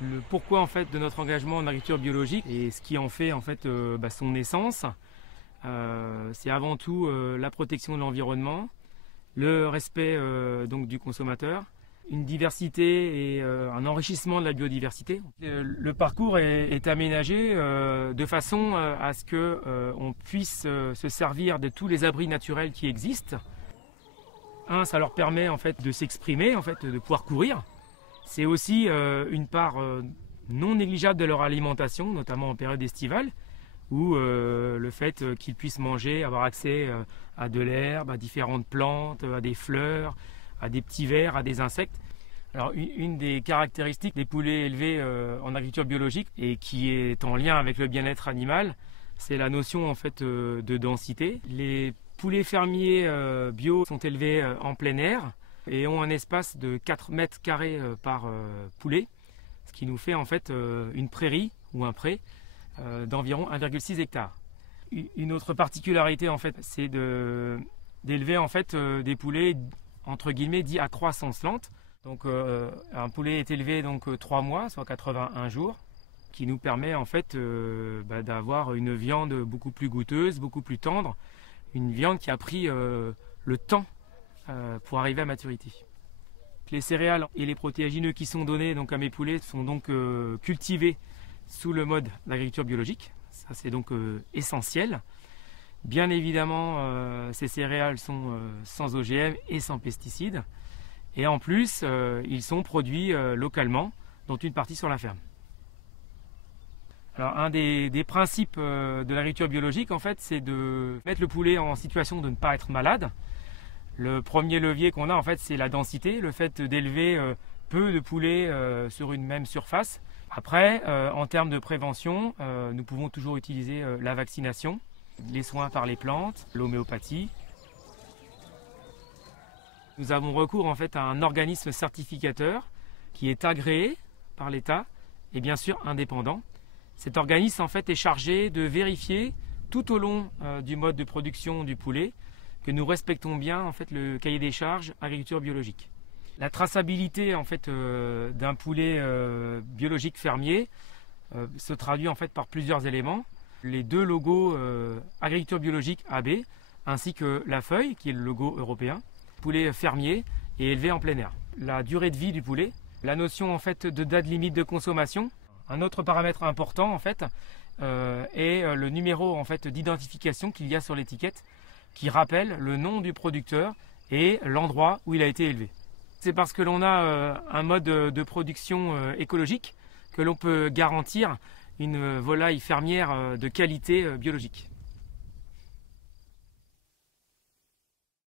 Le pourquoi en fait de notre engagement en agriculture biologique et ce qui en fait son essence, c'est avant tout la protection de l'environnement, le respect donc du consommateur, une diversité et un enrichissement de la biodiversité. Le parcours est aménagé de façon à ce que on puisse se servir de tous les abris naturels qui existent. Ça leur permet en fait de s'exprimer, de pouvoir courir. C'est aussi une part non négligeable de leur alimentation, notamment en période estivale, où le fait qu'ils puissent manger, avoir accès à de l'herbe, à différentes plantes, à des fleurs, à des petits vers, à des insectes. Alors une des caractéristiques des poulets élevés en agriculture biologique et qui est en lien avec le bien-être animal, c'est la notion de densité. Les poulets fermiers bio sont élevés en plein air et ont un espace de 4 mètres carrés par poulet, ce qui nous fait une prairie ou un pré d'environ 1,6 hectares. Une autre particularité c'est d'élever des poulets entre guillemets dits à croissance lente. Donc un poulet est élevé 3 mois, soit 81 jours, qui nous permet d'avoir une viande beaucoup plus goûteuse, beaucoup plus tendre, une viande qui a pris le temps pour arriver à maturité. Les céréales et les protéagineux qui sont donnés à mes poulets sont cultivés sous le mode d'agriculture biologique. Ça c'est essentiel. Bien évidemment, ces céréales sont sans OGM et sans pesticides. Et en plus, ils sont produits localement, dont une partie sur la ferme. Alors, un des principes de l'agriculture biologique, c'est de mettre le poulet en situation de ne pas être malade. Le premier levier qu'on a, c'est la densité, le fait d'élever peu de poulets sur une même surface. Après, en termes de prévention, nous pouvons toujours utiliser la vaccination, les soins par les plantes, l'homéopathie. Nous avons recours à un organisme certificateur qui est agréé par l'État et bien sûr indépendant. Cet organisme est chargé de vérifier tout au long du mode de production du poulet que nous respectons bien le cahier des charges agriculture biologique. La traçabilité d'un poulet biologique fermier se traduit par plusieurs éléments. Les 2 logos agriculture biologique AB ainsi que la feuille qui est le logo européen. Poulet fermier et élevé en plein air. La durée de vie du poulet, la notion de date limite de consommation. Un autre paramètre important est le numéro d'identification qu'il y a sur l'étiquette qui rappelle le nom du producteur et l'endroit où il a été élevé. C'est parce que l'on a un mode de production écologique que l'on peut garantir une volaille fermière de qualité biologique.